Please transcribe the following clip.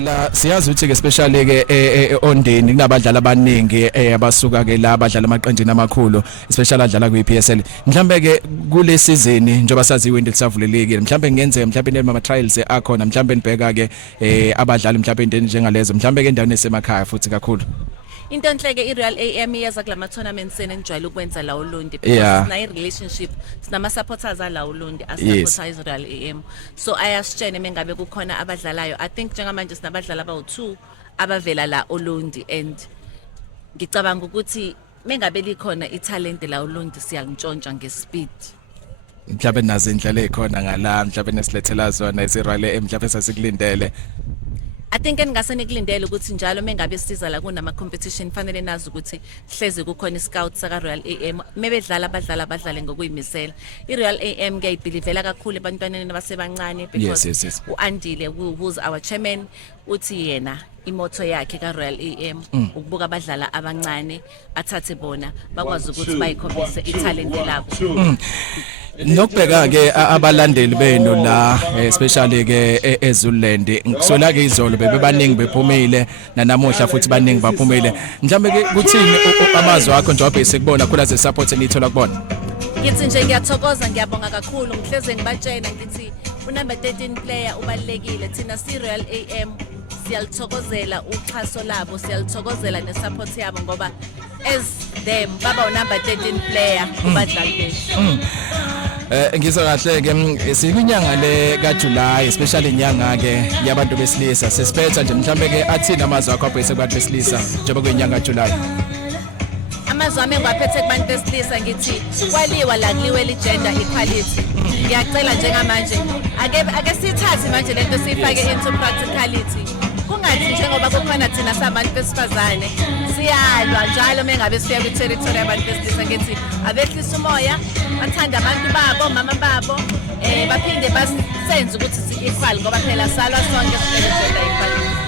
La siyazi ukuthi ke especially ke ondeni kunabadlali abaningi abasuka ke la abadlala amaqenjini amakhulu especially adlala kwi-PSL mhlambe ke kule season njoba sazi iwindi lisavulelekile mhlambe ngenzeka mhlambe ama trials akhona mhlambe nibheka ke abadlali mhlambe into njengalezo mhlambe ke endaweni esemakhaya futhi kakhulu. Into enhle ke iReal AM iyaza kulama tournaments enijwayele ukwenza la uLondi because sina relationship sinama supporters ala uLondi asupporters iReal AM so ayasitshene mengabe kukhona abadlalayo I think njengamanje sinabadlali abawu2 abavela la uLondi and ngicabanga ukuthi mengabe likhona italent la uLondi siyangintshontsha ngespeed. Mhlawumbe nazo indlela ekhona ngala mhlawumbe nesilethela zona iReal AM mhlawumbe sasikulindele. I think engase nikulindele ukuthi njalo mengabe siza la kunama competition fanele nazi ukuthi hleze kukhona iscout saka Real AM mebedlala abadlale ngokuyimisela. iReal AM ngiyibelivela kakhulu ebantwaneni abasebancane because uAndile who's our chairman uthi yena imoto yakhe ka Real AM ukubuka abadlala abancane athathe bona bakwazi ukuthi bayikhombise italent labo. Nokubheka ke abalandeli benu la especially ke eZululand ngisola ke izolo bebaningi bephumile nanamuhla futhi baningi baphumile mhlambe ke kuthini amazwi akho njengoba bese kubona khula ze support enithola kubona. Ngithi nje ngiyathokoza ngiyabonga kakhulu ngihleze ngibatshena ngithi unumber 13 player ubalekile thina siReal AM siyalithokozela uxhaso labo siyalithokozela nesupport yabo ngoba as them baba unumber 13 player kubadlali bethu. Ngizwa kahle ke sikunyanga le kaJuly especially inyanga ke yabantu besilisa sesiphetha nje mhlambe ke athina amazwi akho abhese kubantu besilisa njengoba kuyinyanga kaJuly. Amazwi ami ngwaphethe kubantu besilisa ngithi kwaliwa la kuliwe gender equality ngiyacela njengamanje ake sithathe manje lento sifake into practicality kungathi njengoba kukhona thina sabantu besifazane siyalwa njalo mengabe siya ku territory yabantu besilisa ngithi abehlisa umoya bathanda abantu babo mama babo baphinde basenze ukuthi si equal ngoba phela salwa sonke sifike gender equality.